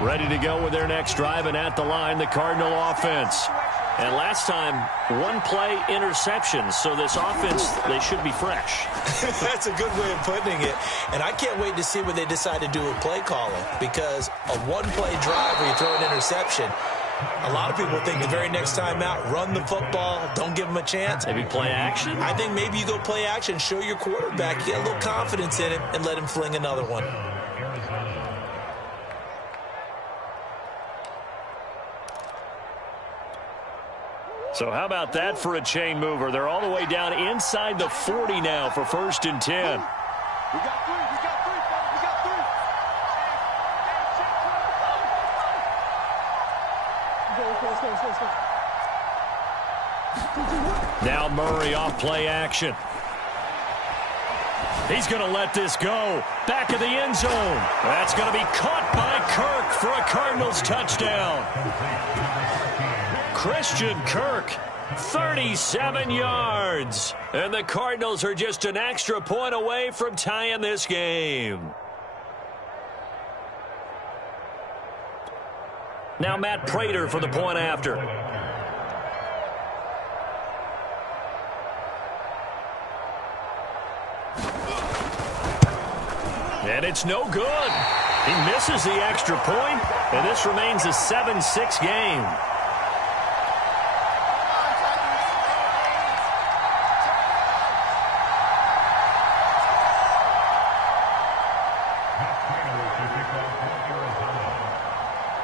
Ready to go with their next drive, and at the line, the Cardinal offense. And last time, one play interception, so this offense, they should be fresh. That's a good way of putting it. And I can't wait to see what they decide to do with play calling, because a one-play drive where you throw an interception, a lot of people think the very next time out, run the football, don't give them a chance. Maybe play action? I think maybe you go play action, show your quarterback, get a little confidence in him, and let him fling another one. So how about that for a chain mover? They're all the way down inside the 40 now for 1st and 10. We got three, we got three, fellas, we got three. Go. Now Murray off play action. He's going to let this go. Back of the end zone. That's going to be caught by Kirk for a Cardinals touchdown. Christian Kirk, 37 yards. And the Cardinals are just an extra point away from tying this game. Now Matt Prater for the point after. And it's no good. He misses the extra point, and this remains a 7-6 game.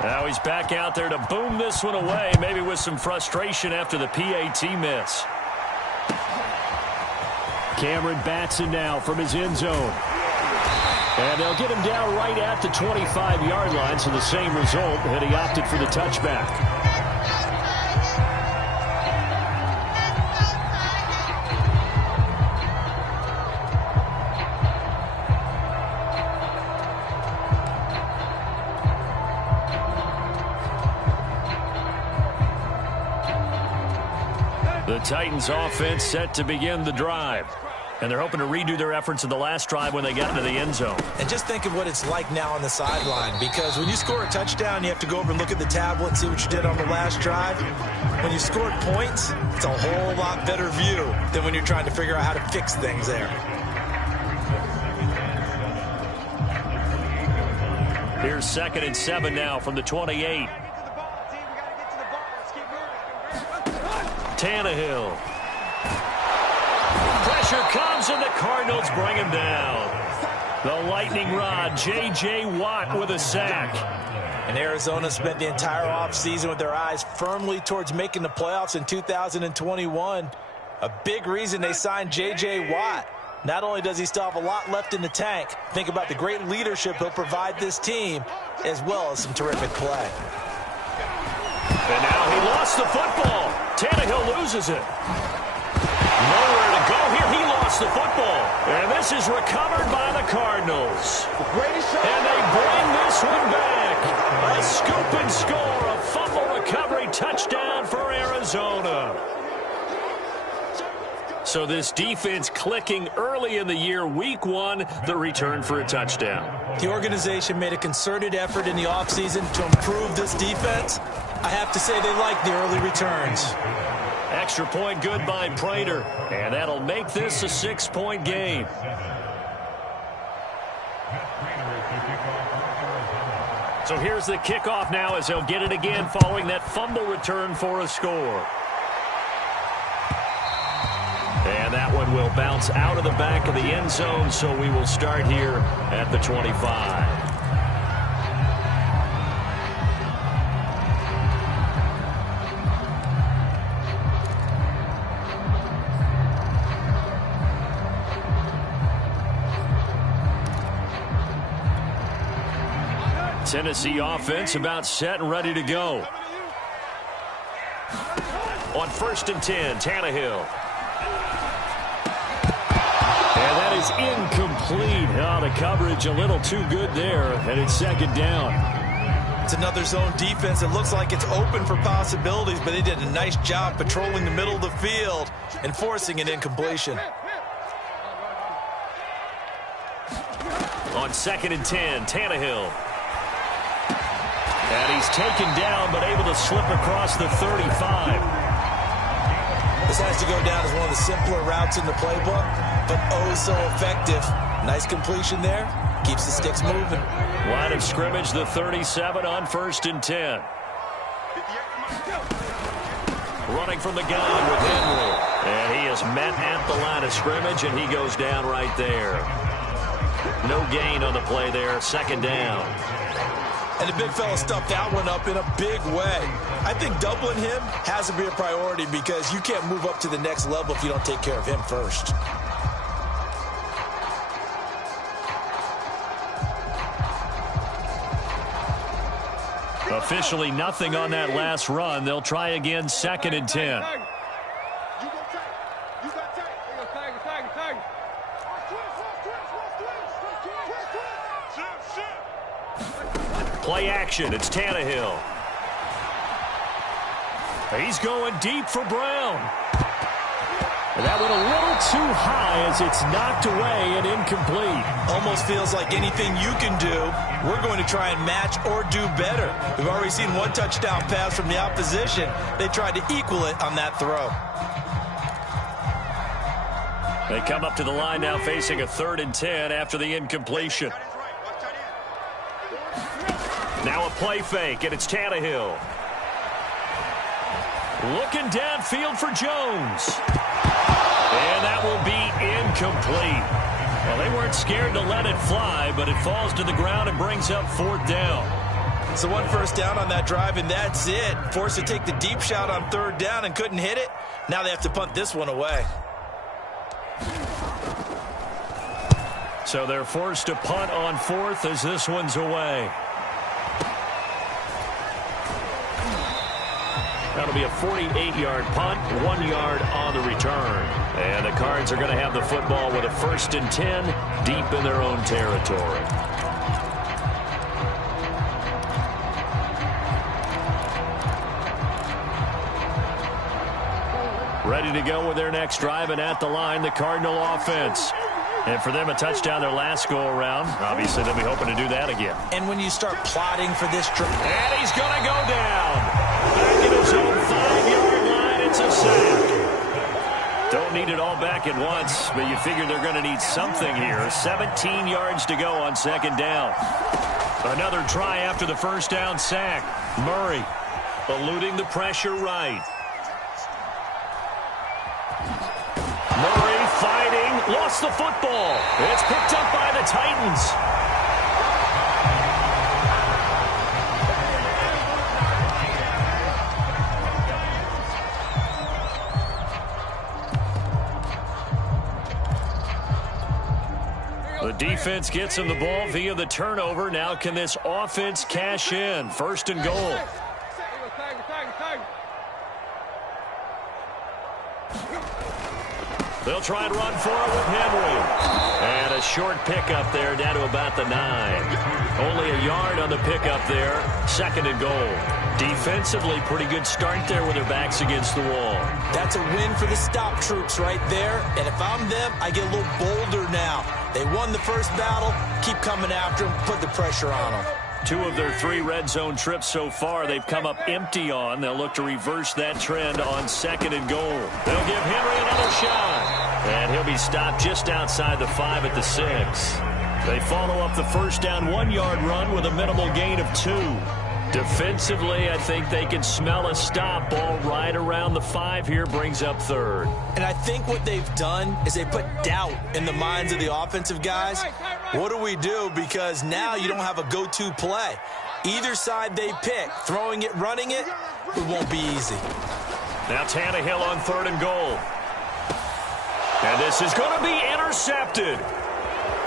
Now he's back out there to boom this one away, maybe with some frustration after the PAT miss. Cameron Batson now from his end zone. And they'll get him down right at the 25-yard line, so the same result, and he opted for the touchback. The Titans offense set to begin the drive. And they're hoping to redo their efforts in the last drive when they get into the end zone. And just think of what it's like now on the sideline, because when you score a touchdown, you have to go over and look at the tablet and see what you did on the last drive. When you scored points, it's a whole lot better view than when you're trying to figure out how to fix things there. Here's 2nd and 7 now from the 28. Tannehill. Pressure comes, and the Cardinals bring him down. The lightning rod, J.J. Watt with a sack. And Arizona spent the entire offseason with their eyes firmly towards making the playoffs in 2021. A big reason they signed J.J. Watt. Not only does he still have a lot left in the tank, think about the great leadership he'll provide this team, as well as some terrific play. And now he lost the football. Tannehill loses it. Nowhere to go here. He lost the football. And this is recovered by the Cardinals. And they bring this one back. A scoop and score. A fumble recovery touchdown for Arizona. So this defense clicking early in the year. Week 1, the return for a touchdown. The organization made a concerted effort in the offseason to improve this defense. I have to say they like the early returns. Extra point good by Prater, and that'll make this a 6-point game. So here's the kickoff now as they'll get it again following that fumble return for a score. And that one will bounce out of the back of the end zone, so we will start here at the 25. Tennessee offense about set and ready to go. On 1st and 10, Tannehill. And that is incomplete. Oh, the coverage a little too good there, and it's 2nd down. It's another zone defense. It looks like it's open for possibilities, but they did a nice job patrolling the middle of the field and forcing an incompletion. On 2nd and 10, Tannehill. And he's taken down, but able to slip across the 35. This has to go down as one of the simpler routes in the playbook, but oh so effective. Nice completion there. Keeps the sticks moving. Line of scrimmage, the 37 on 1st and 10. Running from the gun with Henry. And he is met at the line of scrimmage, and he goes down right there. No gain on the play there. 2nd down. And the big fella stuffed that one up in a big way. I think doubling him has to be a priority because you can't move up to the next level if you don't take care of him first. Officially nothing on that last run. They'll try again, 2nd and 10. Play action. It's Tannehill. He's going deep for Brown. That went a little too high as it's knocked away and incomplete. Almost feels like anything you can do, we're going to try and match or do better. We've already seen one touchdown pass from the opposition. They tried to equal it on that throw. They come up to the line now facing a 3rd and 10 after the incompletion. Now a play fake, and it's Tannehill. Looking downfield for Jones. And that will be incomplete. Well, they weren't scared to let it fly, but it falls to the ground and brings up 4th down. So 1 first down on that drive, and that's it. Forced to take the deep shot on 3rd down and couldn't hit it. Now they have to punt this one away. So they're forced to punt on 4th as this one's away. That'll be a 48-yard punt, 1 yard on the return. And the Cards are going to have the football with a 1st and 10 deep in their own territory. Ready to go with their next drive, and at the line, the Cardinal offense. And for them, a touchdown their last go-around. Obviously, they'll be hoping to do that again. And when you start plotting for this drive... And he's going to go down. Back at his own 5-yard line, it's a sack. Don't need it all back at once, but you figure they're going to need something here. 17 yards to go on 2nd down. Another try after the 1st down sack. Murray eluding the pressure right. Murray fighting, lost the football. It's picked up by the Titans. The defense gets him the ball via the turnover. Now can this offense cash in? 1st and goal. They'll try and run for it with Henry. And a short pickup there down to about the 9. Only a yard on the pickup there. 2nd and goal. Defensively, pretty good start there with their backs against the wall. That's a win for the stop troops right there. And if I'm them, I get a little bolder now. They won the first battle. Keep coming after them. Put the pressure on them. 2 of their 3 red zone trips so far they've come up empty on. They'll look to reverse that trend on 2nd and goal. They'll give Henry another shot. And he'll be stopped just outside the 5 at the 6. They follow up the 1st down 1-yard run with a minimal gain of 2. Defensively, I think they can smell a stop. Ball right around the 5 here, brings up 3rd. And I think what they've done is they put doubt in the minds of the offensive guys. What do we do? Because now you don't have a go-to play. Either side they pick, throwing it, running it, it won't be easy. Now Tannehill on 3rd and goal. And this is going to be intercepted.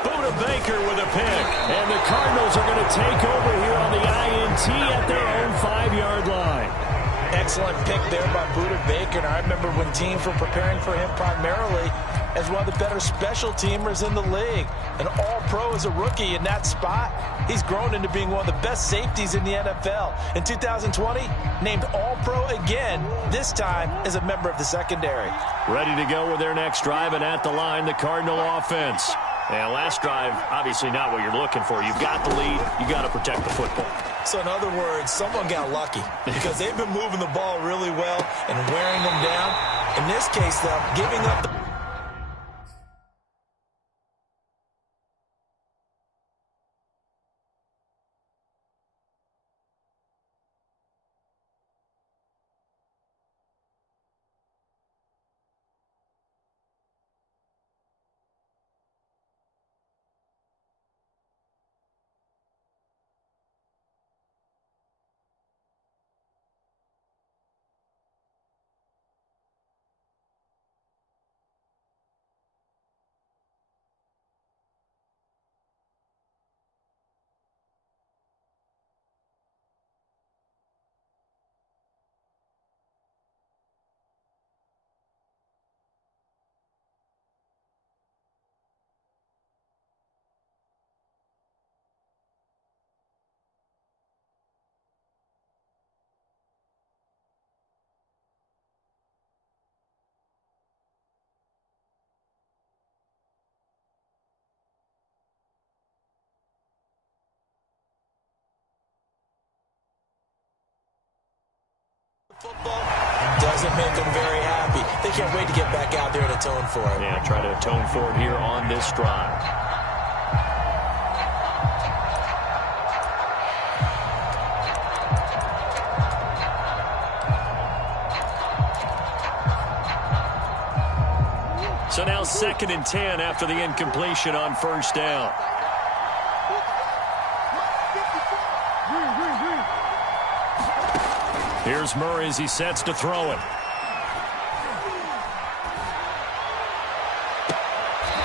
Buda Baker with a pick. And the Cardinals are going to take over here on the INT at their own 5-yard line. Excellent pick there by Buda Baker. And I remember when teams were preparing for him primarily as one of the better special teamers in the league. An all-pro as a rookie in that spot. He's grown into being one of the best safeties in the NFL. In 2020, named all-pro again, this time as a member of the secondary. Ready to go with their next drive, and at the line, the Cardinal offense. And last drive, obviously not what you're looking for. You've got the lead. You've got to protect the football. So in other words, someone got lucky because they've been moving the ball really well and wearing them down. In this case, though, giving up the football doesn't make them very happy. They can't wait to get back out there and atone for it. Yeah, try to atone for it here on this drive. So now 2nd and 10 after the incompletion on first down. Here's Murray as he sets to throw it.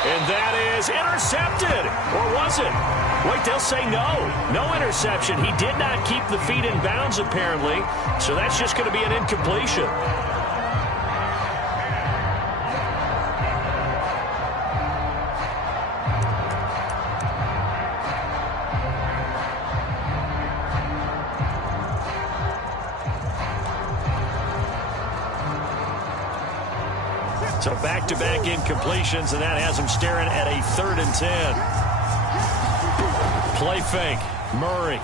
And that is intercepted. Or was it? Wait, they'll say no. No interception. He did not keep the feet in bounds, apparently. So that's just going to be an incompletion. So back-to-back incompletions, and that has him staring at a 3rd and 10. Play fake. Murray.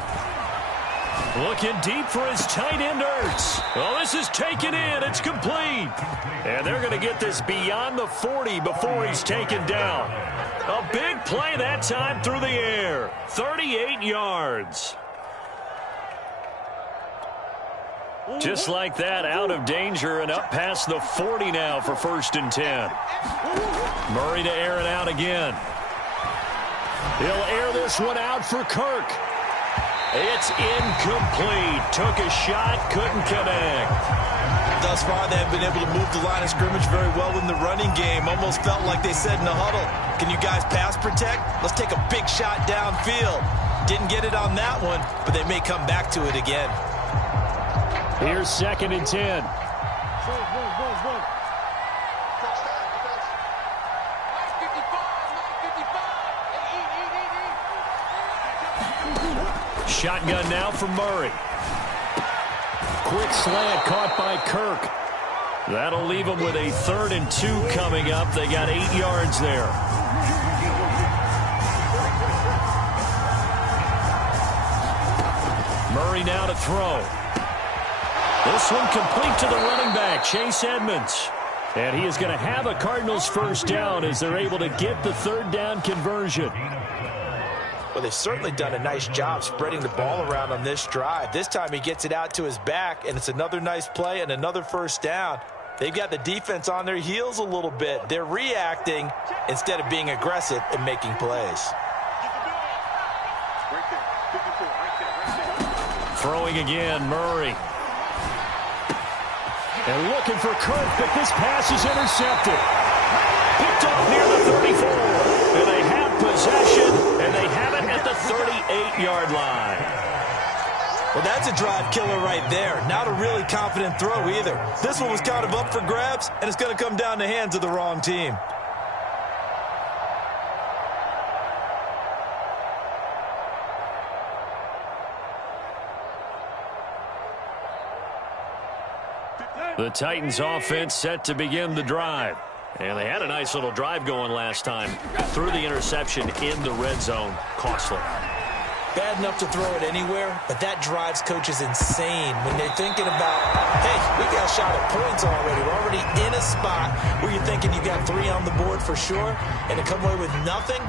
Looking deep for his tight end, Ertz. Well, this is taken in. It's complete. And they're going to get this beyond the 40 before he's taken down. A big play that time through the air. 38 yards. Just like that, out of danger and up past the 40 now for 1st and 10. Murray to air it out again. He'll air this one out for Kirk. It's incomplete. Took a shot, couldn't connect. Thus far, they have been able to move the line of scrimmage very well in the running game. Almost felt like they said in the huddle, can you guys pass protect? Let's take a big shot downfield. Didn't get it on that one, but they may come back to it again. Here's 2nd and 10. Shotgun now for Murray. Quick slant caught by Kirk. That'll leave them with a 3rd and 2 coming up. They got 8 yards there. Murray now to throw. This one complete to the running back, Chase Edmonds. And he is going to have a Cardinals 1st down as they're able to get the 3rd down conversion. Well, they've certainly done a nice job spreading the ball around on this drive. This time he gets it out to his back, and it's another nice play and another 1st down. They've got the defense on their heels a little bit. They're reacting instead of being aggressive and making plays. Throwing again, Murray. And looking for Kirk, but this pass is intercepted. Picked off near the 34. And they have possession, and they have it at the 38-yard line. Well, that's a drive killer right there. Not a really confident throw either. This one was kind of up for grabs, and it's going to come down the hands of the wrong team. The Titans offense set to begin the drive. And they had a nice little drive going last time. Through the interception in the red zone. Costly. bad enough to throw it anywhere, but that drives coaches insane when they're thinking about, hey, we got a shot at points already. We're already in a spot where you're thinking you got 3 on the board for sure, and to come away with nothing,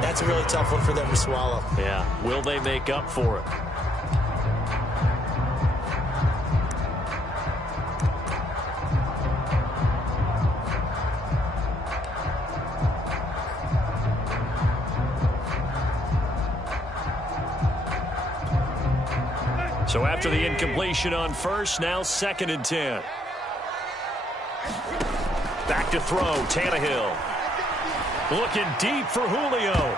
that's a really tough one for them to swallow. Yeah, will they make up for it? So after the incompletion on first, now 2nd and 10. Back to throw, Tannehill. Looking deep for Julio.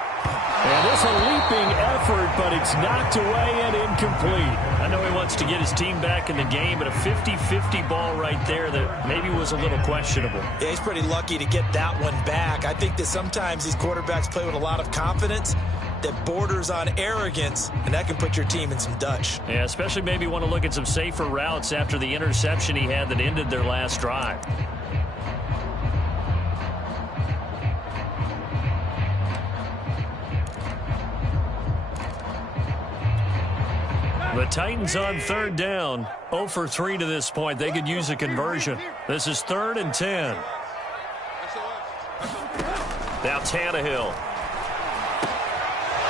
And this a leaping effort, but it's knocked away and incomplete. I know he wants to get his team back in the game, but a 50-50 ball right there that maybe was a little questionable. Yeah, he's pretty lucky to get that one back. I think that sometimes these quarterbacks play with a lot of confidence that borders on arrogance, and that can put your team in some Dutch. Yeah, especially maybe want to look at some safer routes after the interception he had that ended their last drive. The Titans on 3rd down, 0 for 3 to this point. They could use a conversion. This is 3rd and 10. Now Tannehill.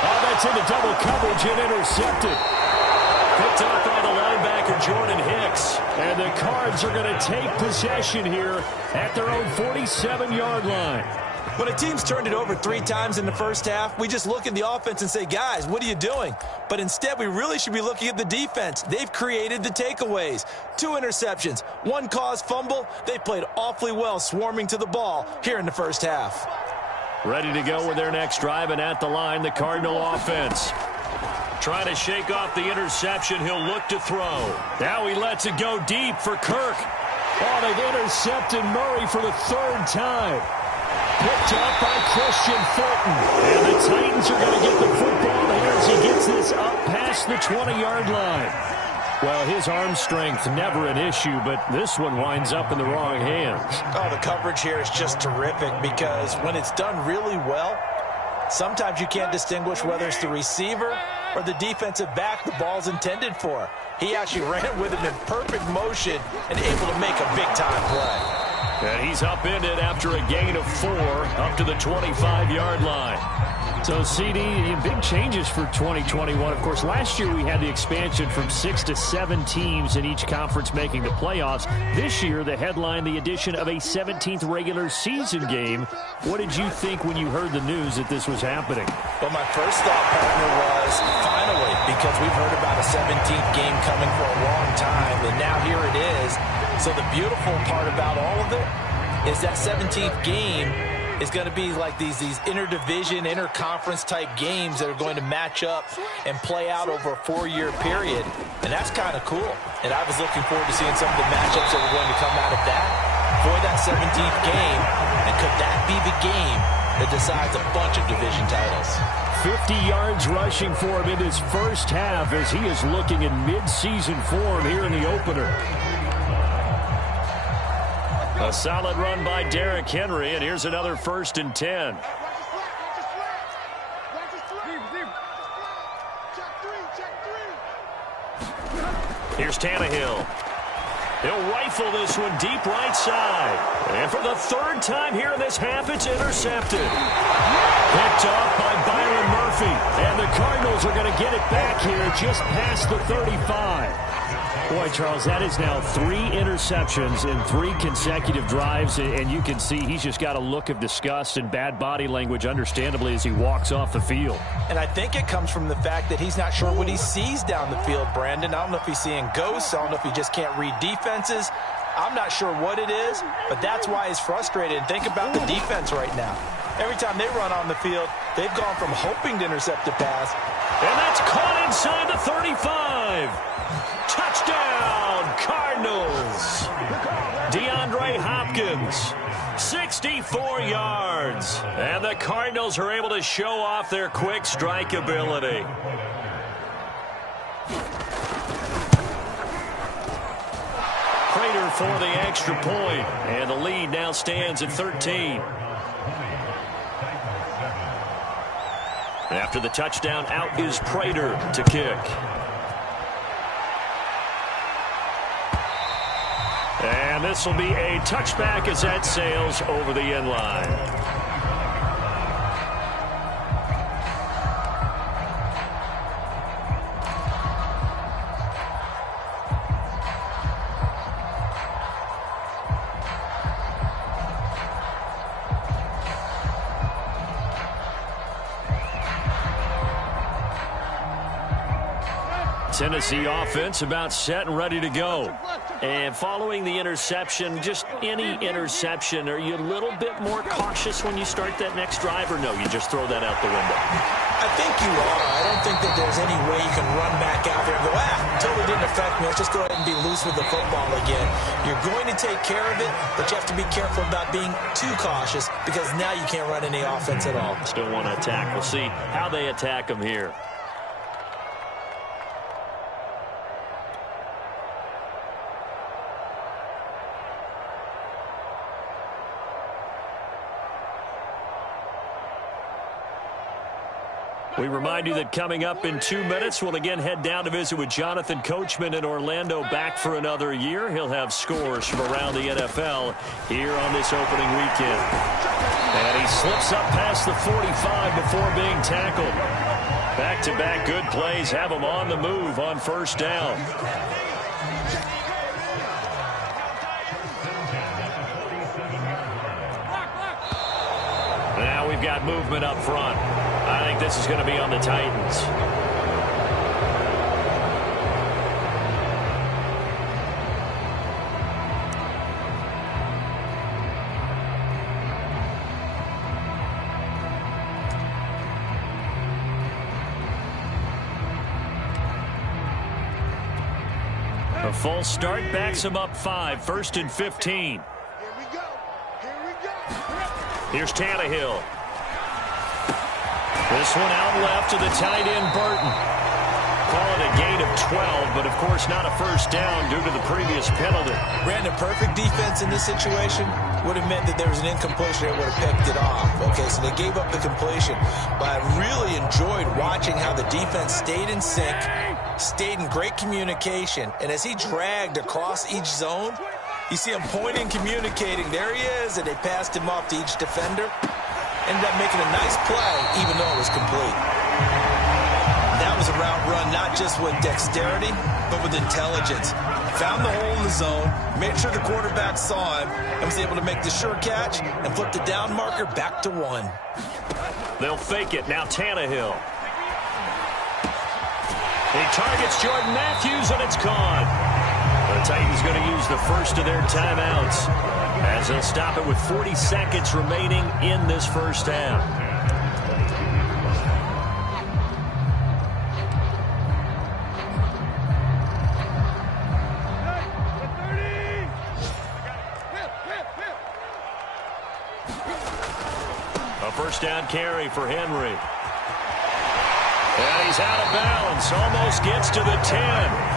Oh, that's into double coverage and intercepted. Picked up by the linebacker, Jordan Hicks. And the Cards are going to take possession here at their own 47-yard line. When a team's turned it over 3 times in the first half, we just look at the offense and say, guys, what are you doing? But instead, we really should be looking at the defense. They've created the takeaways. 2 interceptions, 1 caused fumble. They played awfully well swarming to the ball here in the first half. Ready to go with their next drive, and at the line, the Cardinal offense. Trying to shake off the interception. He'll look to throw. Now he lets it go deep for Kirk. Oh, they've intercepted Murray for the 3rd time. Picked up by Christian Fulton. And the Titans are going to get the football here as he gets this up past the 20-yard line. Well, his arm strength never an issue, but this one winds up in the wrong hands. Oh, the coverage here is just terrific because when it's done really well, sometimes you can't distinguish whether it's the receiver or the defensive back the ball's intended for. He actually ran with it in perfect motion and able to make a big-time play. And he's upended after a gain of 4 up to the 25-yard line. So, CD, big changes for 2021. Of course, last year we had the expansion from 6 to 7 teams in each conference making the playoffs. This year, the headline, the addition of a 17th regular season game. What did you think when you heard the news that this was happening? Well, my first thought, partner, was finally, because we've heard about a 17th game coming for a long time, and now here it is. So the beautiful part about all of it is that 17th game is going to be like these interdivision, interconference type games that are going to match up and play out over a 4-year period. And that's kind of cool. And I was looking forward to seeing some of the matchups that were going to come out of that for that 17th game. And could that be the game that decides a bunch of division titles? 50 yards rushing for him in his first half as he is looking in mid-season form here in the opener. A solid run by Derrick Henry, and here's another 1st and 10. Here's Tannehill. He'll rifle this one deep right side. And for the 3rd time here in this half, it's intercepted. Picked off by Byron Murphy. And the Cardinals are going to get it back here just past the 35. Boy, Charles, that is now 3 interceptions in 3 consecutive drives, and you can see he's just got a look of disgust and bad body language, understandably, as he walks off the field. And I think it comes from the fact that he's not sure what he sees down the field, Brandon. I don't know if he's seeing ghosts. I don't know if he just can't read defenses. I'm not sure what it is, but that's why he's frustrated. And think about the defense right now. Every time they run on the field, they've gone from hoping to intercept a pass. And that's caught inside the 35. Touchdown, Cardinals. DeAndre Hopkins, 64 yards. And the Cardinals are able to show off their quick strike ability. Prater for the extra point. And the lead now stands at 13. After the touchdown, out is Prater to kick. And this will be a touchback as that sails over the end line. Tennessee offense about set and ready to go. And following the interception, just any interception, are you a little bit more cautious when you start that next drive, or no, you just throw that out the window? I think you are. I don't think that there's any way you can run back out there and go, totally didn't affect me. Let's just go ahead and be loose with the football again. You're going to take care of it, but you have to be careful about being too cautious because now you can't run any offense at all. Still want to attack. We'll see how they attack them here. We remind you that coming up in 2 minutes, we'll again head down to visit with Jonathan Coachman in Orlando, back for another year. He'll have scores from around the NFL here on this opening weekend. And he slips up past the 45 before being tackled. Back-to-back good plays have him on the move on first down. Now we've got movement up front. I think this is going to be on the Titans. A false start backs him up 5, 1st and 15. Here we go. Here we go. Here's Tannehill. This one out left to the tight end, Burton. Call it a gain of 12, but of course not a first down due to the previous penalty. Brandon, perfect defense in this situation would have meant that there was an incompletion that would have picked it off. Okay, so they gave up the completion. But I really enjoyed watching how the defense stayed in sync, stayed in great communication, and as he dragged across each zone, you see him pointing, communicating. There he is, and they passed him off to each defender. Ended up making a nice play, even though it was complete. That was a route run, not just with dexterity, but with intelligence. Found the hole in the zone, made sure the quarterback saw him, and was able to make the sure catch and flip the down marker back to 1. They'll fake it. Now Tannehill. He targets Jordan Matthews, and it's caught. The Titans going to use the first of their timeouts, as they'll stop it with 40 seconds remaining in this first half. A first down carry for Henry. And he's out of bounds. Almost gets to the 10.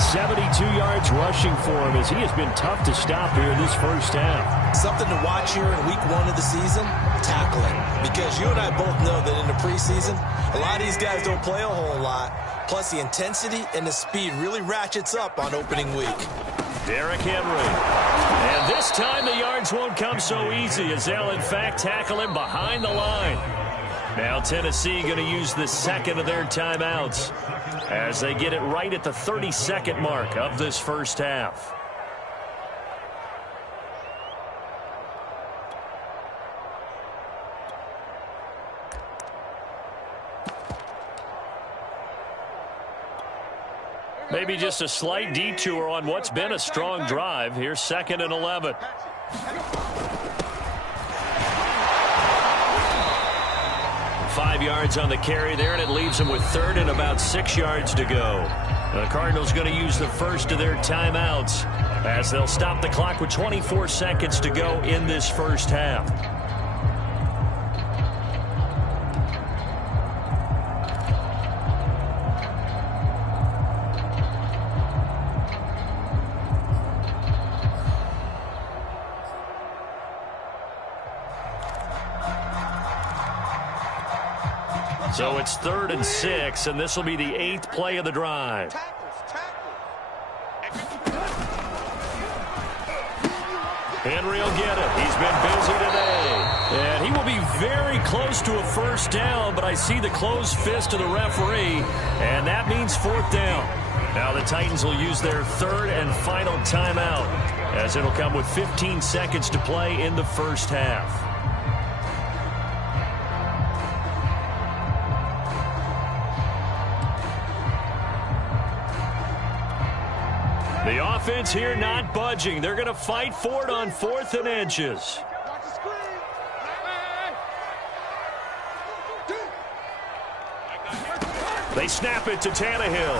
72 yards rushing for him, as he has been tough to stop here in this first half. Something to watch here in week 1 of the season, tackling. Because you and I both know that in the preseason, a lot of these guys don't play a whole lot. Plus, the intensity and the speed really ratchets up on opening week. Derrick Henry. And this time the yards won't come so easy, as they'll in fact tackle him behind the line. Now Tennessee going to use the second of their timeouts, as they get it right at the 30-second mark of this first half. Maybe just a slight detour on what's been a strong drive. Here's 2nd and 11. Five yards on the carry there, and it leaves them with 3rd and about 6 yards to go. The Cardinals going to use the first of their timeouts, as they'll stop the clock with 24 seconds to go in this first half. So it's 3rd and 6, and this will be the 8th play of the drive. Henry will get it. He's been busy today. And he will be very close to a first down, but I see the closed fist of the referee, and that means 4th down. Now the Titans will use their 3rd and final timeout, as it'll come with 15 seconds to play in the first half. The offense here not budging. They're going to fight for it on 4th and inches. They snap it to Tannehill.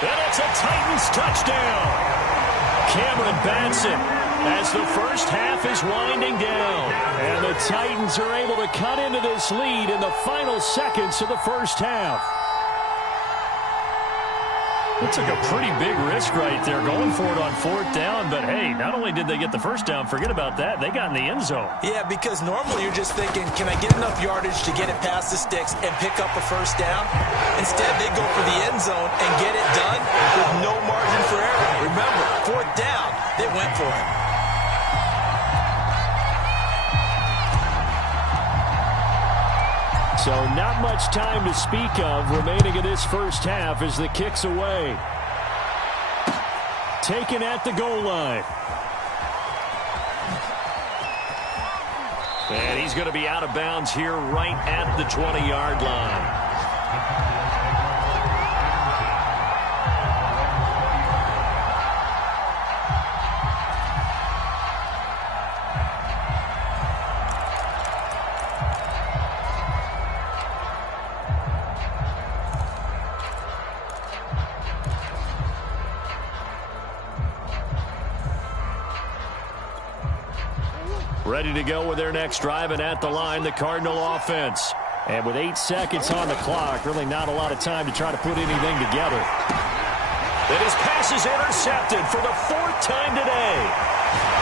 And it's a Titans touchdown. Cameron Batson as the first half is winding down. And the Titans are able to cut into this lead in the final seconds of the first half. It took a pretty big risk right there going for it on 4th down. But, hey, not only did they get the first down, forget about that, they got in the end zone. Yeah, because normally you're just thinking, can I get enough yardage to get it past the sticks and pick up a first down? Instead, they go for the end zone and get it done with no margin for error. Remember, 4th down, they went for it. So not much time to speak of remaining in this first half as the kick's away. Taken at the goal line. And he's going to be out of bounds here right at the 20-yard line. Ready to go with their next drive, and at the line, the Cardinal offense. And with 8 seconds on the clock, really not a lot of time to try to put anything together. And his pass is intercepted for the 4th time today.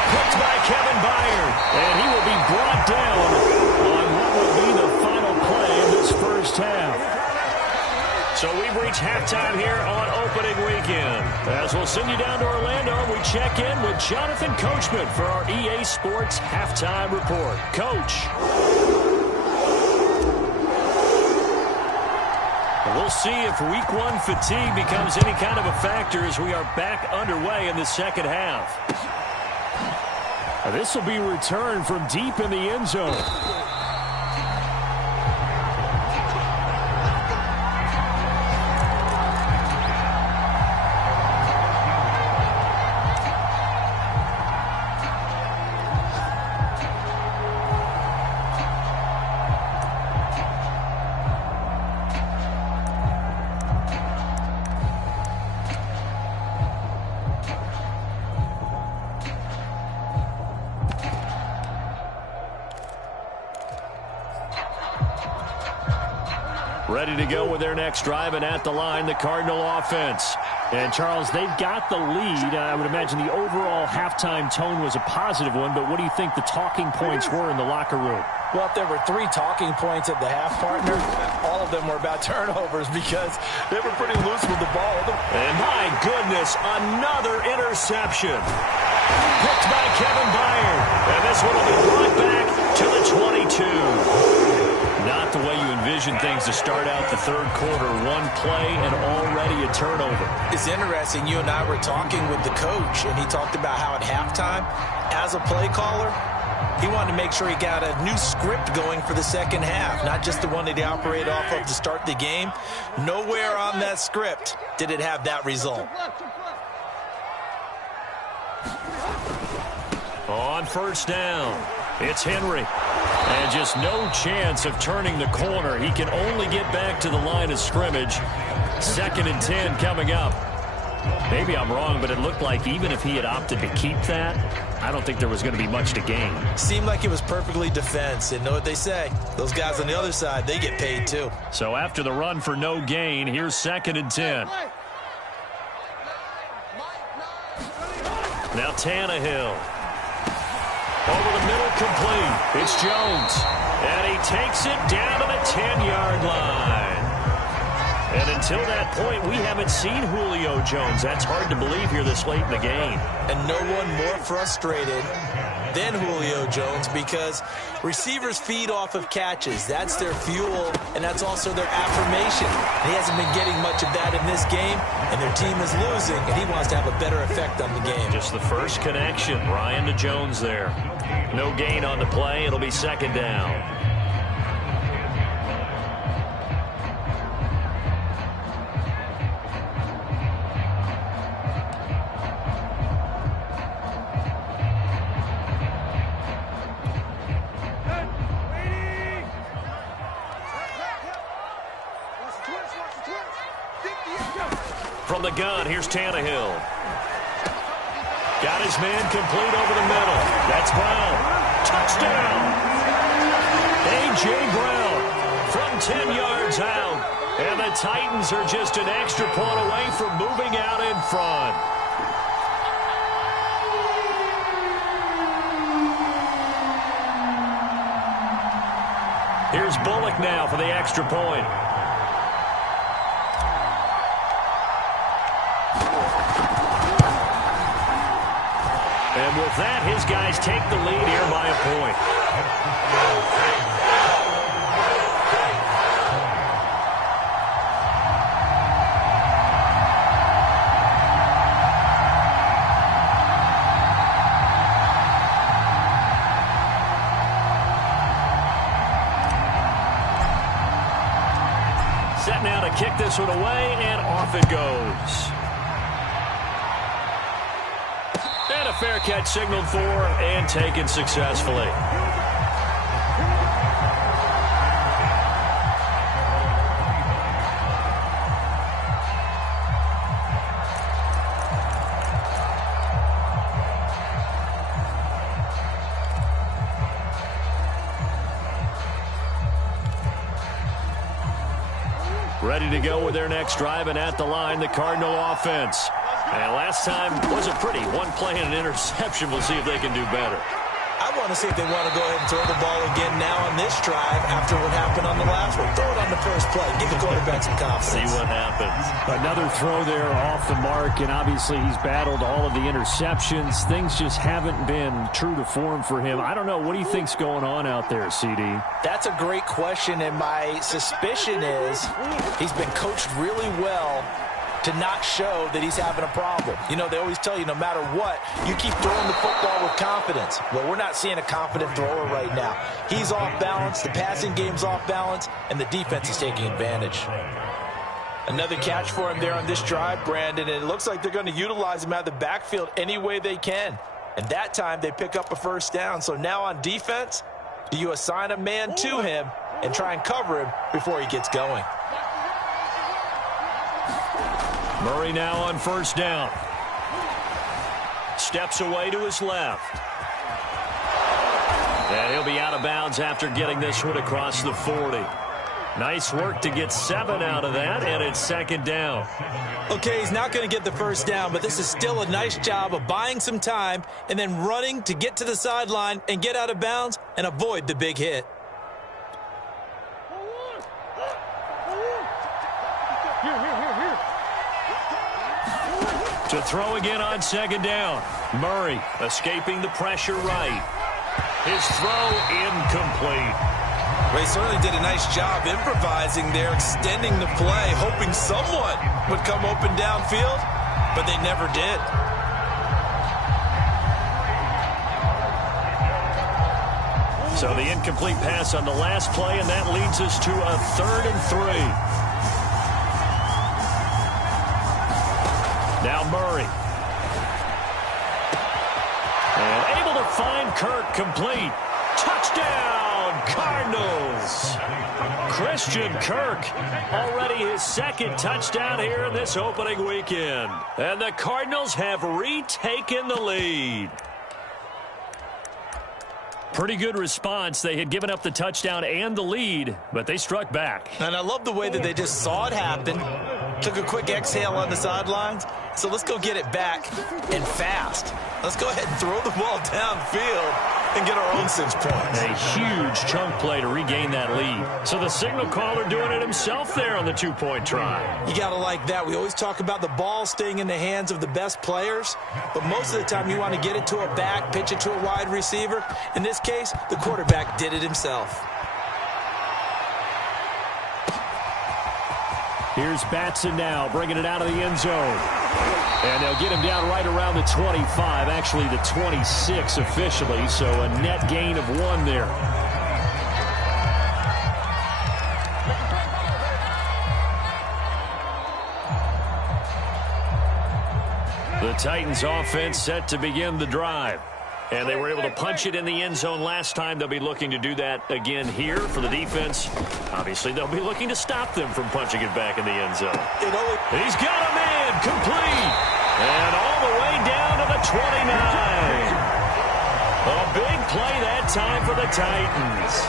Picked by Kevin Byard, and he will be brought down on what will be the final play of this first half. So we've reached halftime here on opening weekend. As we'll send you down to Orlando, we check in with Jonathan Coachman for our EA Sports Halftime Report. Coach. We'll see if week 1 fatigue becomes any kind of a factor as we are back underway in the second half. This will be returned from deep in the end zone. Ready to go with their next drive, and at the line, the Cardinal offense. And, Charles, they've got the lead. I would imagine the overall halftime tone was a positive one, but what do you think the talking points were in the locker room? Well, if there were 3 talking points at the half, partner, all of them were about turnovers because they were pretty loose with the ball. And, my goodness, another interception. Picked by Kevin Byard. And this one will be brought back to the 22. Not the way you envision things to start out the third quarter. One play and already a turnover. It's interesting. You and I were talking with the coach, and he talked about how at halftime, as a play caller, he wanted to make sure he got a new script going for the second half, not just the one that he operated off of to start the game. Nowhere on that script did it have that result. On first down, it's Henry. And just no chance of turning the corner. He can only get back to the line of scrimmage. 2nd and 10 coming up. Maybe I'm wrong, but it looked like even if he had opted to keep that, I don't think there was going to be much to gain. Seemed like it was perfectly defense. And know what they say? Those guys on the other side, they get paid too. So after the run for no gain, here's 2nd and 10. Now Tannehill. Over the middle, complete. It's Jones. And he takes it down to the 10-yard line. And until that point, we haven't seen Julio Jones. That's hard to believe here this late in the game. And no one more frustrated than Julio Jones because receivers feed off of catches. That's their fuel, and that's also their affirmation. And he hasn't been getting much of that in this game, and their team is losing, and he wants to have a better effect on the game. Just the first connection, Ryan to Jones there. No gain on the play. It'll be second down. From the gun, here's Tannehill. Got his man complete over the middle. That's Brown. Touchdown! A.J. Brown from 10 yards out. And the Titans are just an extra point away from moving out in front. Here's Bullock now for the extra point. And with that, his guys take the lead here by a point. Set now to kick this one away, and off it goes. And a fair catch signaled for and taken successfully. Ready to go with their next drive, and at the line, the Cardinal offense. And last time was a pretty one play and an interception. We'll see if they can do better. I want to see if they want to go ahead and throw the ball again now on this drive after what happened on the last one. Throw it on the first play. Give the quarterback some confidence. See what happens. Another throw there off the mark, and obviously he's battled all of the interceptions. Things just haven't been true to form for him. I don't know. What do you think's going on out there, CD? That's a great question, and my suspicion is he's been coached really well to not show that he's having a problem. You know, they always tell you no matter what, you keep throwing the football with confidence. Well, we're not seeing a confident thrower right now. He's off balance, the passing game's off balance, and the defense is taking advantage. Another catch for him there on this drive, Brandon, and it looks like they're going to utilize him out of the backfield any way they can. And that time they pick up a first down. So now on defense, do you assign a man to him and try and cover him before he gets going? Murray now on first down. Steps away to his left. And he'll be out of bounds after getting this one across the 40. Nice work to get 7 out of that, and it's second down. Okay, he's not going to get the first down, but this is still a nice job of buying some time and then running to get to the sideline and get out of bounds and avoid the big hit. To throw again on second down. Murray escaping the pressure right. His throw incomplete. Ray certainly did a nice job improvising there, extending the play, hoping someone would come open downfield, but they never did. So the incomplete pass on the last play, and that leads us to a 3rd and 3. Now Murray. And able to find Kirk complete. Touchdown, Cardinals. Christian Kirk, already his 2nd touchdown here in this opening weekend. And the Cardinals have retaken the lead. Pretty good response. They had given up the touchdown and the lead, but they struck back. And I love the way that they just saw it happen, took a quick exhale on the sidelines. So let's go get it back and fast. Let's go ahead and throw the ball downfield and get our own 6 points. A huge chunk play to regain that lead. So the signal caller doing it himself there on the 2-point try. You got to like that. We always talk about the ball staying in the hands of the best players, but most of the time you want to get it to a back, pitch it to a wide receiver. In this case, the quarterback did it himself. Here's Batson now, bringing it out of the end zone. And they'll get him down right around the 25, actually the 26 officially, so a net gain of 1 there. The Titans offense set to begin the drive. And they were able to punch it in the end zone last time. They'll be looking to do that again here for the defense. Obviously, they'll be looking to stop them from punching it back in the end zone. He's got a man complete. And all the way down to the 29. A big play that time for the Titans.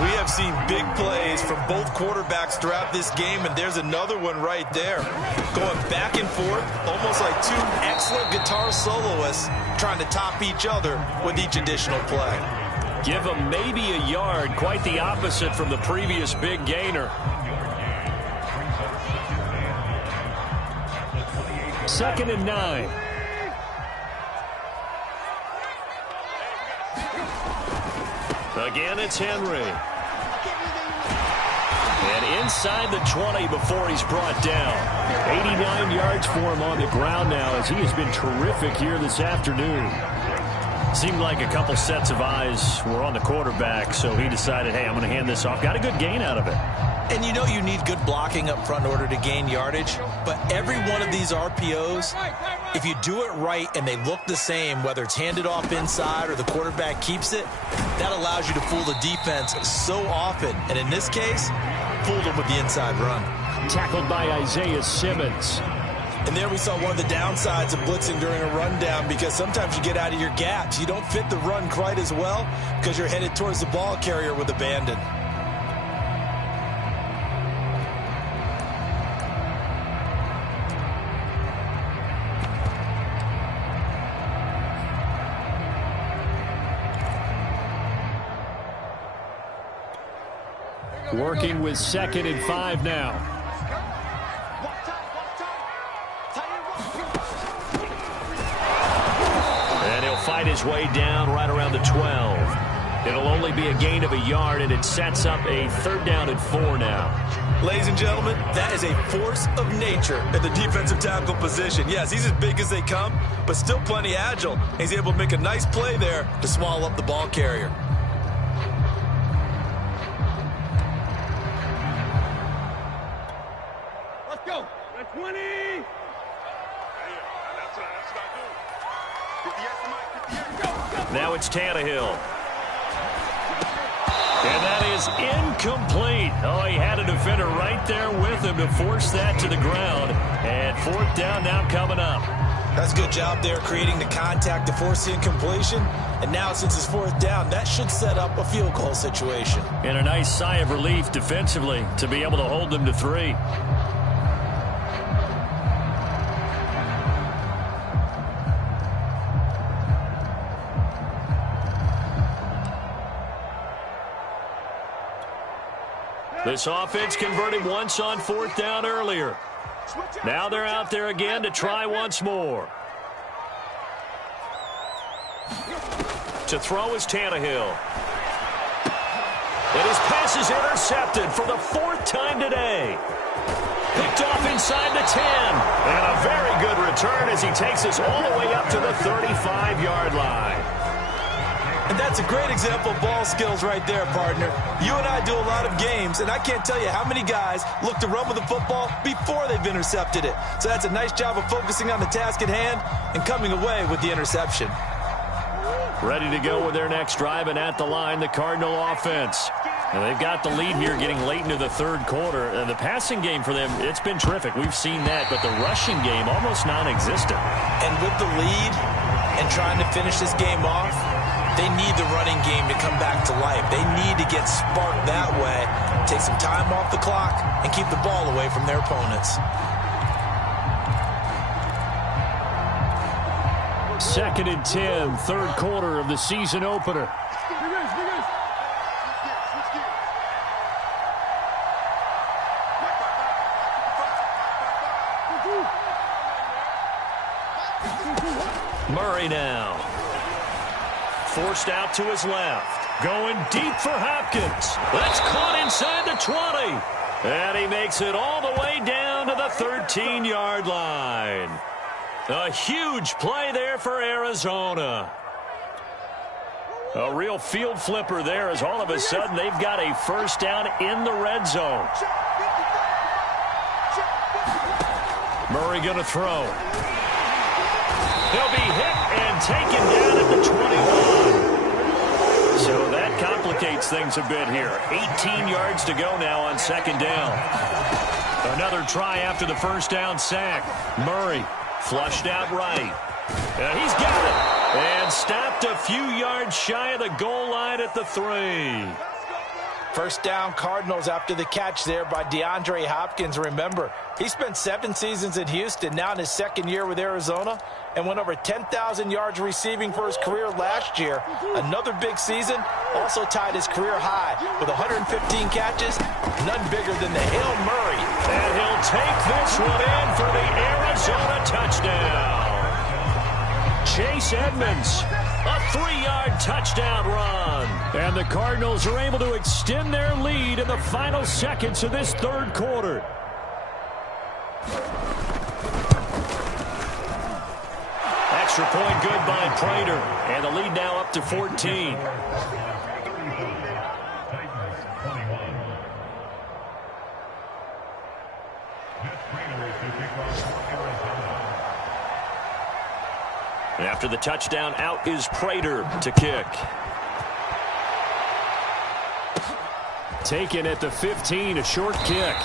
We have seen big plays from both quarterbacks throughout this game, and there's another one right there. Going back and forth, almost like 2 excellent guitar soloists trying to top each other with each additional play. Give them maybe a yard, quite the opposite from the previous big gainer. 2nd and 9. Again, it's Henry. And inside the 20 before he's brought down. 89 yards for him on the ground now as he has been terrific here this afternoon. Seemed like a couple sets of eyes were on the quarterback, so he decided, hey, I'm going to hand this off. Got a good gain out of it. And you know you need good blocking up front in order to gain yardage, but every one of these RPOs, if you do it right and they look the same, whether it's handed off inside or the quarterback keeps it, that allows you to fool the defense so often. And in this case, fooled them with the inside run. Tackled by Isaiah Simmons. And there we saw one of the downsides of blitzing during a rundown, because sometimes you get out of your gaps. You don't fit the run quite as well because you're headed towards the ball carrier with abandon. Working with 2nd and 5 now. And he'll fight his way down right around the 12. It'll only be a gain of a yard, and it sets up a 3rd down and 4 now. Ladies and gentlemen, that is a force of nature at the defensive tackle position. Yes, he's as big as they come, but still plenty agile. He's able to make a nice play there to swallow up the ball carrier. Now it's Tannehill. And that is incomplete. Oh, he had a defender right there with him to force that to the ground. And 4th down now coming up. That's a good job there creating the contact to force the incompletion. And now since it's 4th down, that should set up a field goal situation. And a nice sigh of relief defensively to be able to hold them to 3. This offense converted once on 4th down earlier. Now they're out there again to try once more. To throw is Tannehill. And his pass is intercepted for the 4th time today. Picked off inside the 10. And a very good return as he takes us all the way up to the 35-yard line. And that's a great example of ball skills right there, partner. You and I do a lot of games, and I can't tell you how many guys look to run with the football before they've intercepted it. So that's a nice job of focusing on the task at hand and coming away with the interception. Ready to go with their next drive, and at the line, the Cardinal offense. And they've got the lead here getting late into the 3rd quarter. And the passing game for them, it's been terrific. We've seen that, but the rushing game almost non-existent. And with the lead and trying to finish this game off, they need the running game to come back to life. They need to get sparked that way, take some time off the clock, and keep the ball away from their opponents. 2nd and 10, third quarter of the season opener. Murray now. Forced out to his left. Going deep for Hopkins. That's caught inside the 20. And he makes it all the way down to the 13-yard line. A huge play there for Arizona. A real field flipper there as all of a sudden they've got a first down in the red zone. Murray going to throw. He'll be hit and taken down at the 21. So that complicates things a bit here. 18 yards to go now on 2nd down. Another try after the first down sack. Murray flushed out right. He's got it. And stopped a few yards shy of the goal line at the 3. First down Cardinals after the catch there by DeAndre Hopkins. Remember, he spent 7 seasons in Houston, now in his 2nd year with Arizona, and went over 10,000 yards receiving for his career last year. Another big season, also tied his career high with 115 catches, none bigger than the Hail Murray. And he'll take this one in for the Arizona touchdown. Chase Edmonds, a 3-yard touchdown run. And the Cardinals are able to extend their lead in the final seconds of this third quarter. Extra point good by Prater. And the lead now up to 14. After the touchdown, out is Prater to kick. Taken at the 15, a short kick.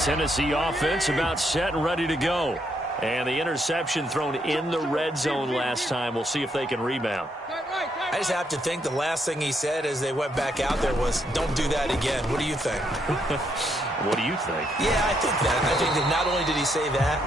Tennessee offense about set and ready to go. And the interception thrown in the red zone last time. We'll see if they can rebound. I just have to think the last thing he said as they went back out there was, don't do that again. What do you think? What do you think? Yeah, I think that. I think that not only did he say that,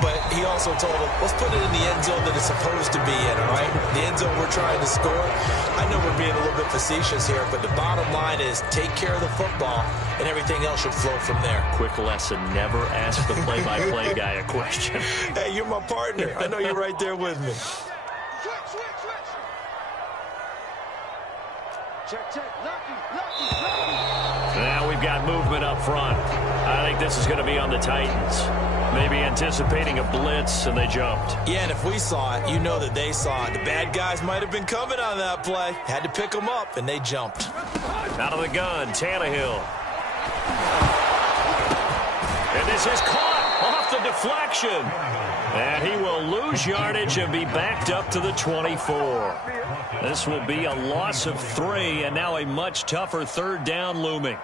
but he also told him, let's put it in the end zone that it's supposed to be in, all right? The end zone we're trying to score. I know we're being a little bit facetious here, but the bottom line is take care of the football, and everything else should flow from there. Quick lesson, never ask the play-by-play guy a question. Hey, you're my partner. I know you're right there with me. Switch. Check. Lucky. Now we've got movement up front. I think this is going to be on the Titans. Maybe anticipating a blitz, and they jumped. Yeah, and if we saw it, you know that they saw it. The bad guys might have been coming on that play. Had to pick them up, and they jumped. Out of the gun, Tannehill. And this is caught off the deflection. And he will lose yardage and be backed up to the 24. This will be a loss of 3, and now a much tougher third down looming.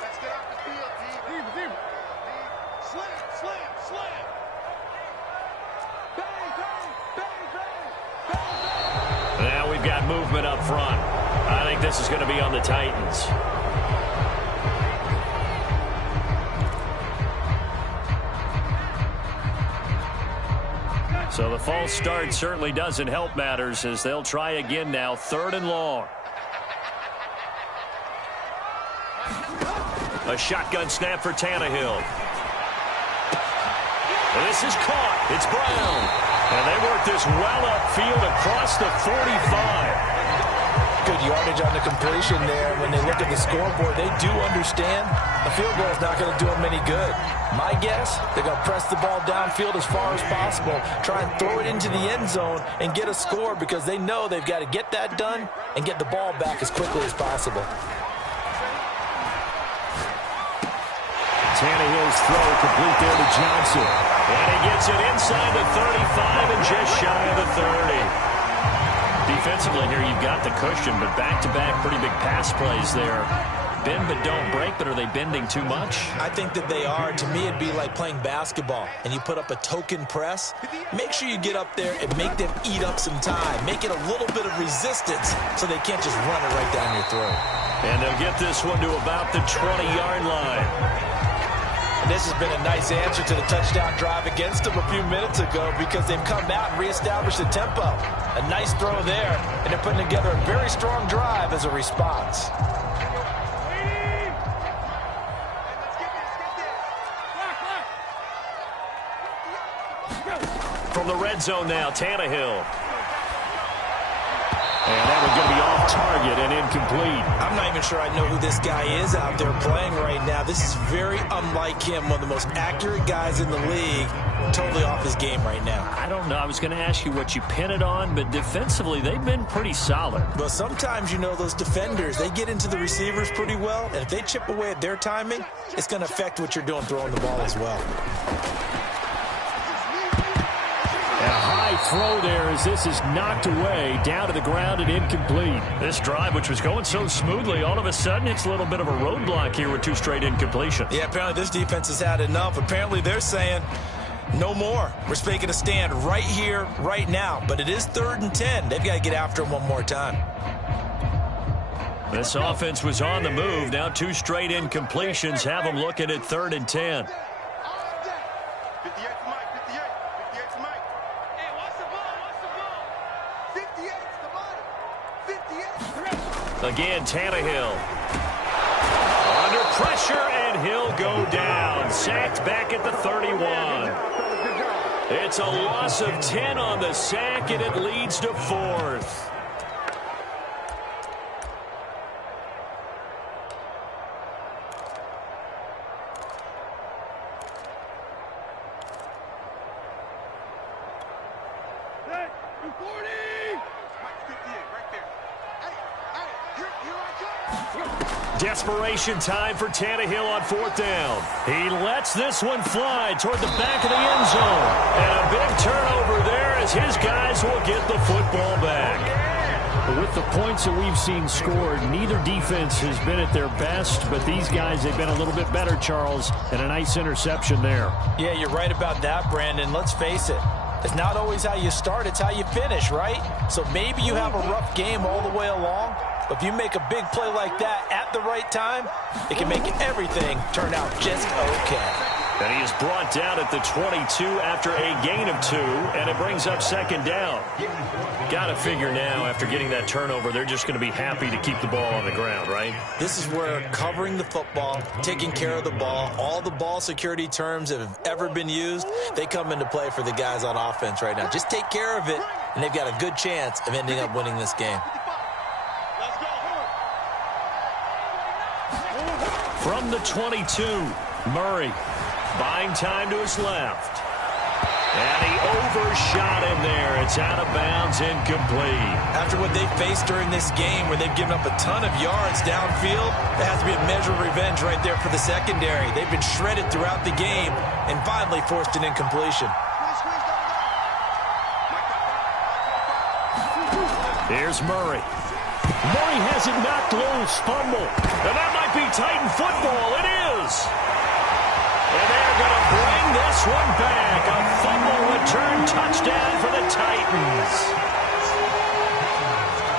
Let's get off the field, Deep. Slam. Bang. Now we've got movement up front. I think this is going to be on the Titans. So the false start certainly doesn't help matters as they'll try again now, 3rd and long. A shotgun snap for Tannehill. And this is caught. It's Brown. And they work this well upfield across the 45. Good yardage on the completion there. When they look at the scoreboard, they do understand a field goal is not going to do them any good. My guess, they're going to press the ball downfield as far as possible, try and throw it into the end zone and get a score because they know they've got to get that done and get the ball back as quickly as possible. Tannehill's throw complete there to Johnson. And he gets it inside the 35 and just shy of the 30. Defensively here, you've got the cushion, but back-to-back pretty big pass plays there bend but don't break, but are they bending too much? I think that they are. To me, it'd be like playing basketball, and you put up a token press. Make sure you get up there and make them eat up some time. Make it a little bit of resistance so they can't just run it right down your throat. And they'll get this one to about the 20-yard line. This has been a nice answer to the touchdown drive against them a few minutes ago because they've come out and reestablished the tempo. A nice throw there, and they're putting together a very strong drive as a response. From the red zone now, Tannehill. And that one's going to be off target and incomplete. I'm not even sure I know who this guy is out there playing right now. This is very unlike him, one of the most accurate guys in the league. Totally off his game right now. I don't know. I was going to ask you what you pin it on, but defensively, they've been pretty solid. Well, sometimes, you know, those defenders, they get into the receivers pretty well, and if they chip away at their timing, it's going to affect what you're doing throwing the ball as well. And a high throw there as this is knocked away, down to the ground and incomplete. This drive, which was going so smoothly, all of a sudden it's a little bit of a roadblock here with 2 straight incompletions. Yeah, apparently this defense has had enough. Apparently they're saying no more. We're making a stand right here, right now. But it is 3rd and 10. They've got to get after him one more time. This offense was on the move. Now 2 straight incompletions have them looking at 3rd and 10. Again, Tannehill. Under pressure, and he'll go down. Sacked back at the 31. It's a loss of 10 on the sack, and it leads to 4th. Desperation time for Tannehill on 4th down. He lets this one fly toward the back of the end zone. And a big turnover there as his guys will get the football back. With the points that we've seen scored, neither defense has been at their best, but these guys, they've been a little bit better, Charles, and a nice interception there. Yeah, you're right about that, Brandon. Let's face it. It's not always how you start, it's how you finish, right? So maybe you have a rough game all the way along, but if you make a big play like that at the right time, it can make everything turn out just okay. And he is brought down at the 22 after a gain of 2, and it brings up 2nd down. Got to figure now, after getting that turnover, they're just going to be happy to keep the ball on the ground, right? This is where covering the football, taking care of the ball, all the ball security terms that have ever been used, they come into play for the guys on offense right now. Just take care of it, and they've got a good chance of ending up winning this game. From the 22, Murray buying time to his left. And he overshot him there. It's out of bounds, incomplete. After what they've faced during this game where they've given up a ton of yards downfield, there has to be a measure of revenge right there for the secondary. They've been shredded throughout the game and finally forced an incompletion. Here's Murray. Murray has it knocked loose. Fumble. And that might be Titan football. It is. And they're going to bring this one back. A fumble return touchdown for the Titans.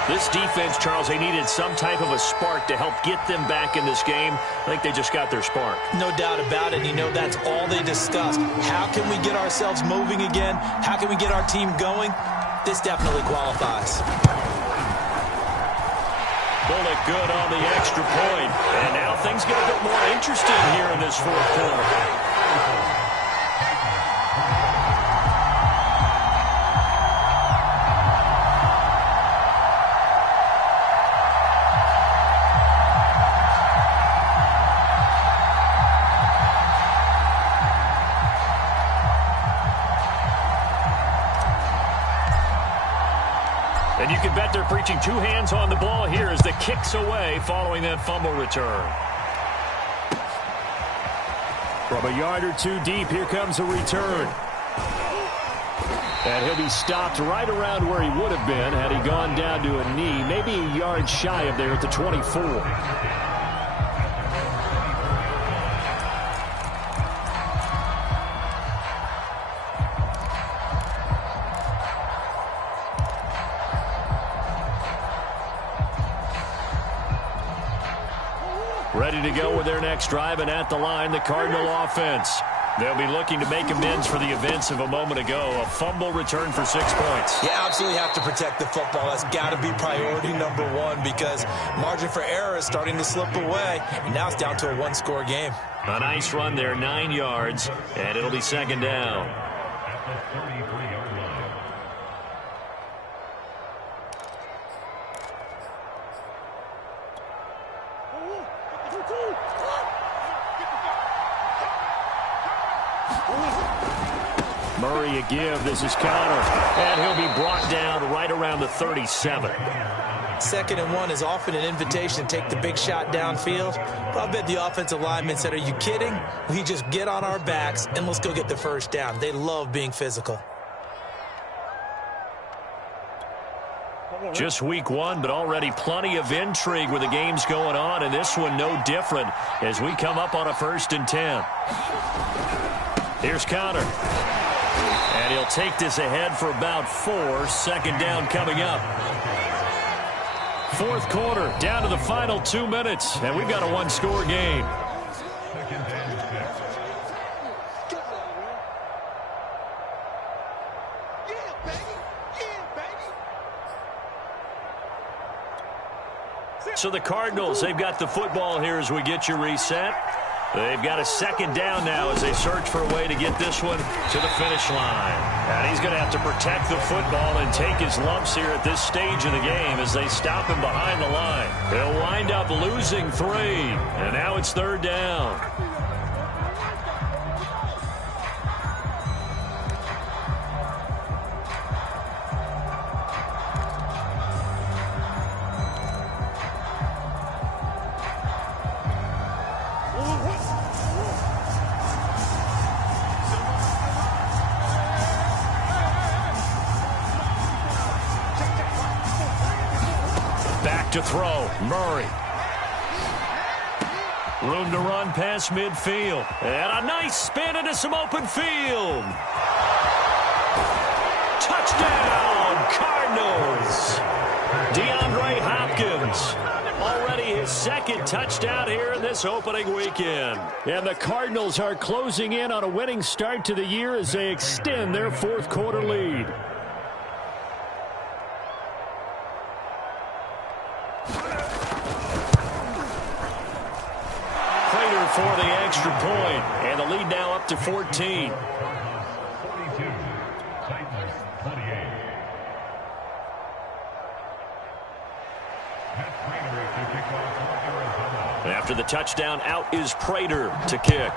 This defense, Charles, they needed some type of a spark to help get them back in this game. I think they just got their spark. No doubt about it. You know, that's all they discussed. How can we get ourselves moving again? How can we get our team going? This definitely qualifies. Bullock good on the extra point. And now things get a bit more interesting here in this 4th quarter. And you can bet they're preaching 2 hands on the ball here as the kick's away following that fumble return. From a yard or 2 deep, here comes a return. And he'll be stopped right around where he would have been had he gone down to a knee, maybe a yard shy of there at the 24. Ready to go with their next drive, and at the line, the Cardinal offense. They'll be looking to make amends for the events of a moment ago. A fumble return for 6 points. Yeah, absolutely have to protect the football. That's got to be priority number one because margin for error is starting to slip away, and now it's down to a one-score game. A nice run there, 9 yards, and it'll be second down. Murray a give. This is Connor. And he'll be brought down right around the 37. 2nd and 1 is often an invitation to take the big shot downfield. But I bet the offensive linemen said, are you kidding? We just get on our backs and let's go get the first down. They love being physical. Just week 1, but already plenty of intrigue with the games going on, and this one no different as we come up on a 1st and 10. Here's Connor. And he'll take this ahead for about 4. 2nd down coming up. 4th quarter, down to the final 2 minutes, and we've got a one-score game. So the Cardinals, they've got the football here as we get you reset. They've got a 2nd down now as they search for a way to get this one to the finish line. And he's going to have to protect the football and take his lumps here at this stage of the game as they stop him behind the line. They'll wind up losing 3, and now it's 3rd down. To throw, Murray. Room to run past midfield. And a nice spin into some open field. Touchdown, Cardinals. DeAndre Hopkins. Already his 2nd touchdown here in this opening weekend. And the Cardinals are closing in on a winning start to the year as they extend their 4th quarter lead. For the extra point, and the lead now up to 14. After the touchdown, out is Prater to kick.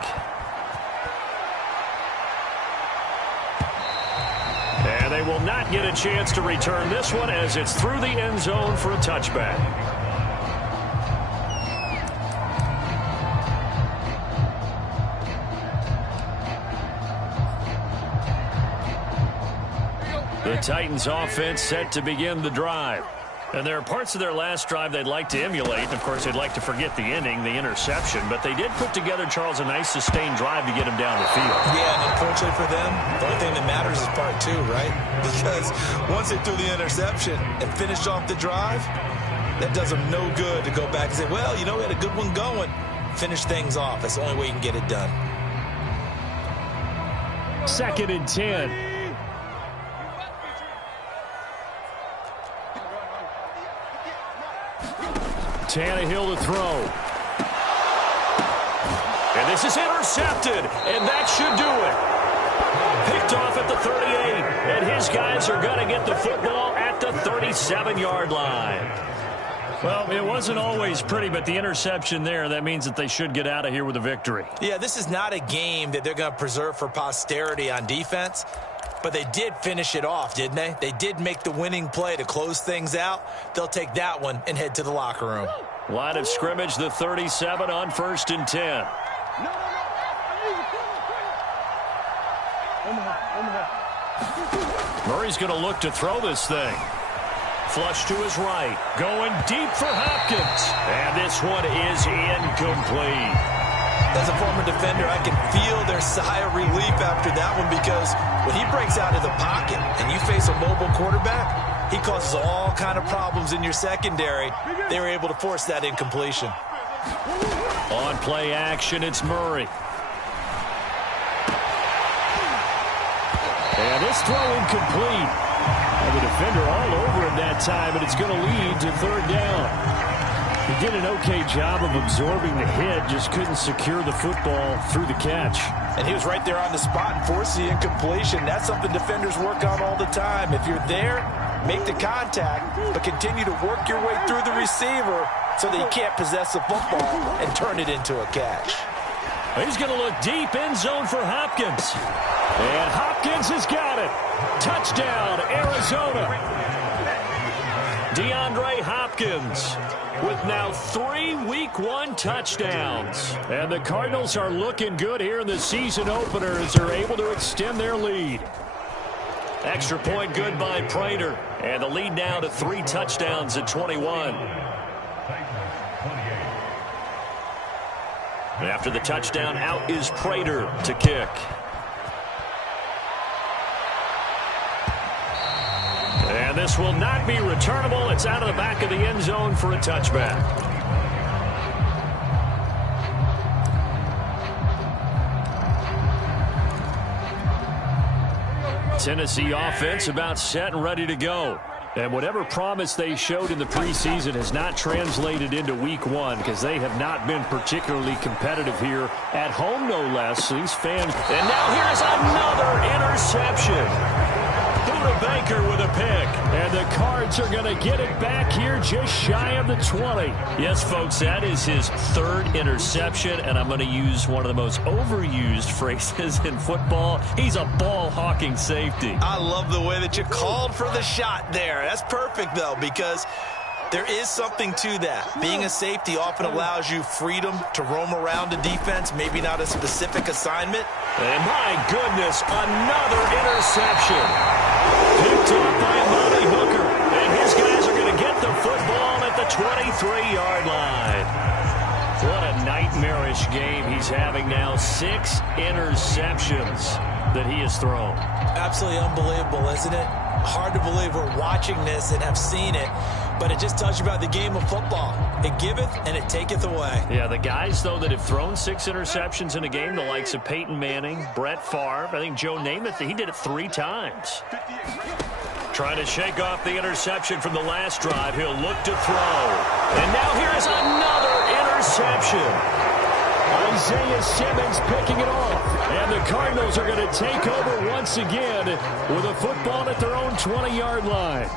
And they will not get a chance to return this one as it's through the end zone for a touchback. The Titans offense set to begin the drive. And there are parts of their last drive they'd like to emulate. Of course, they'd like to forget the inning, the interception. But they did put together, Charles, a nice sustained drive to get him down the field. Yeah, and unfortunately for them, the only thing that matters is part 2, right? Because once they threw the interception and finished off the drive, that does them no good to go back and say, well, you know, we had a good one going. Finish things off. That's the only way you can get it done. 2nd and 10. Tannehill to throw. And this is intercepted, and that should do it. Picked off at the 38, and his guys are going to get the football at the 37-yard line. Well, it wasn't always pretty, but the interception there, that means that they should get out of here with a victory. Yeah, this is not a game that they're going to preserve for posterity on defense. But they did finish it off, didn't they? They did make the winning play to close things out. They'll take that one and head to the locker room. Line of scrimmage, the 37 on 1st and 10. Murray's going to look to throw this thing. Flush to his right. Going deep for Hopkins. And this one is incomplete. As a former defender, I can feel their sigh of relief after that one because when he breaks out of the pocket and you face a mobile quarterback, he causes all kind of problems in your secondary. They were able to force that incompletion. On play action, it's Murray. And this throw incomplete. And the defender all over him that time, and it's going to lead to third down. He did an okay job of absorbing the hit, just couldn't secure the football through the catch. And he was right there on the spot and forced the incompletion. That's something defenders work on all the time. If you're there, make the contact, but continue to work your way through the receiver so that you can't possess the football and turn it into a catch. He's going to look deep, end zone for Hopkins. And Hopkins has got it. Touchdown, Arizona. DeAndre Hopkins with now 3 Week 1 touchdowns. And the Cardinals are looking good here in the season opener as they're able to extend their lead. Extra point good by Prater. And the lead now to 3 touchdowns at 21. And after the touchdown, out is Prater to kick. And this will not be returnable. It's out of the back of the end zone for a touchback. Tennessee offense about set and ready to go. And whatever promise they showed in the preseason has not translated into Week 1 because they have not been particularly competitive here at home, no less. So these fans. And now here's another interception. Buda Baker with a pick. And the Cards are going to get it back here just shy of the 20. Yes, folks, that is his 3rd interception. And I'm going to use one of the most overused phrases in football. He's a ball-hawking safety. I love the way that you called for the shot there. That's perfect, though, because there is something to that. Being a safety often allows you freedom to roam around a defense, maybe not a specific assignment. And my goodness, another interception. Picked up by Monty Hooker. And his guys are going to get the football at the 23-yard line. What a nightmarish game he's having now. 6 interceptions that he has thrown. Absolutely unbelievable, isn't it? Hard to believe we're watching this and have seen it, but it just tells you about the game of football. It giveth and it taketh away. Yeah, the guys, though, that have thrown 6 interceptions in a game, the likes of Peyton Manning, Brett Favre, I think Joe Namath, he did it 3 times. Trying to shake off the interception from the last drive. He'll look to throw. And now here's another interception. Isaiah Simmons picking it off. And the Cardinals are going to take over once again with a football at their own 20-yard line.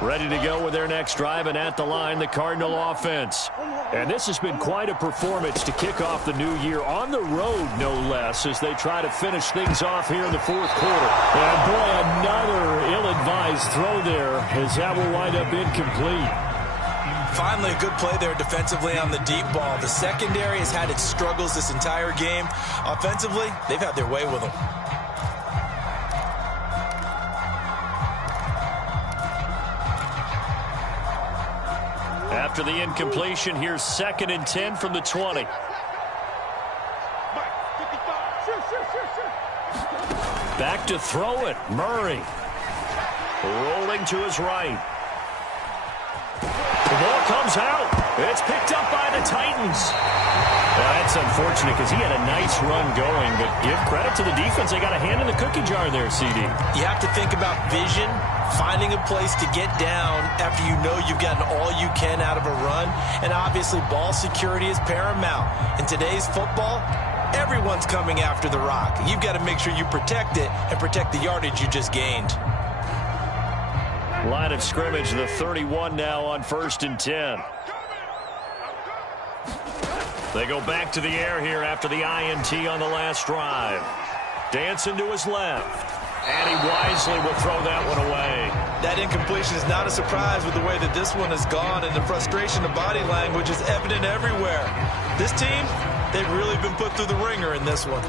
Ready to go with their next drive, and at the line, the Cardinal offense. And this has been quite a performance to kick off the new year on the road, no less, as they try to finish things off here in the 4th quarter. And boy, another ill-advised throw there, as that will wind up incomplete. Finally, a good play there defensively on the deep ball. The secondary has had its struggles this entire game. Offensively, they've had their way with them. After the incompletion, here's 2nd and 10 from the 20. Back to throw it. Murray. Rolling to his right. The ball comes out. It's picked up by the Titans. That's unfortunate because he had a nice run going, but give credit to the defense. They got a hand in the cookie jar there, CD. You have to think about vision, finding a place to get down after you know you've gotten all you can out of a run, and obviously ball security is paramount. In today's football, everyone's coming after the rock. You've got to make sure you protect it and protect the yardage you just gained. Line of scrimmage, the 31 now on 1st and 10. They go back to the air here after the INT on the last drive. Dancing to his left. And he wisely will throw that one away. That incompletion is not a surprise with the way that this one has gone, and the frustration of body language is evident everywhere. This team, they've really been put through the ringer in this one.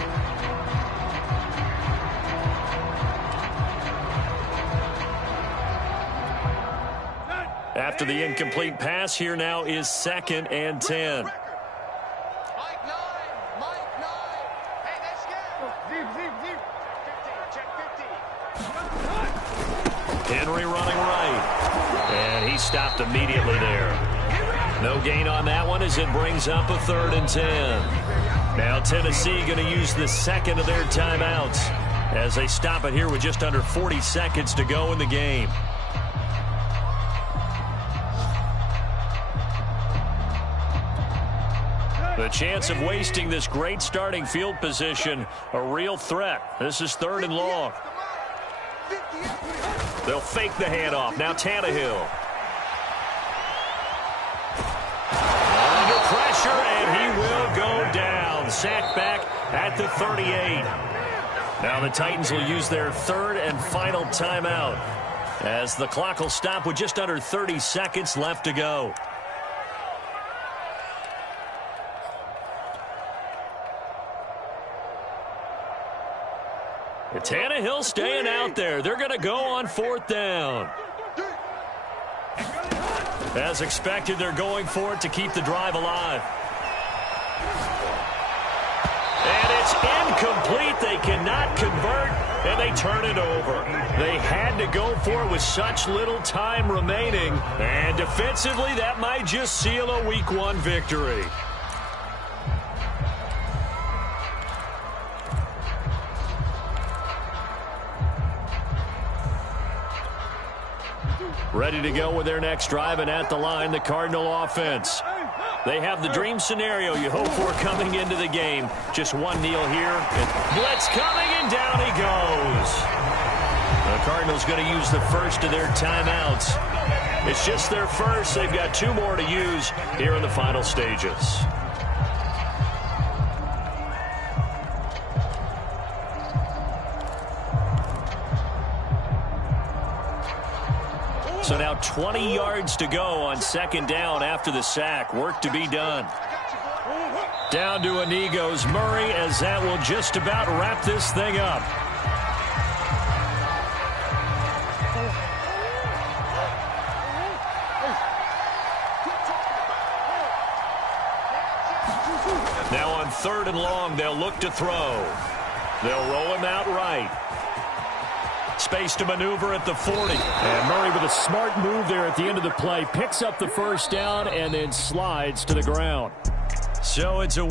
After the incomplete pass, here now is 2nd and 10. Henry running right. And he stopped immediately there. No gain on that one as it brings up a 3rd and 10. Now Tennessee going to use the second of their timeouts as they stop it here with just under 40 seconds to go in the game. The chance of wasting this great starting field position, a real threat. This is 3rd and long. They'll fake the handoff. Now Tannehill. Under pressure, and he will go down. Sacked back at the 38. Now the Titans will use their 3rd and final timeout as the clock will stop with just under 30 seconds left to go. Tannehill staying out there. They're going to go on 4th down. As expected, they're going for it to keep the drive alive. And it's incomplete. They cannot convert, and they turn it over. They had to go for it with such little time remaining. And defensively, that might just seal a Week 1 victory. Ready to go with their next drive, and at the line, the Cardinal offense. They have the dream scenario you hope for coming into the game. Just one kneel here. And blitz coming, and down he goes. The Cardinals going to use the first of their timeouts. It's just their first. They've got 2 more to use here in the final stages. So now 20 yards to go on 2nd down after the sack. Work to be done. Down to a knee goes Murray, as that will just about wrap this thing up. Now on 3rd and long, they'll look to throw. They'll roll him out right. Space to maneuver at the 40. And Murray with a smart move there at the end of the play. Picks up the 1st down and then slides to the ground. So it's a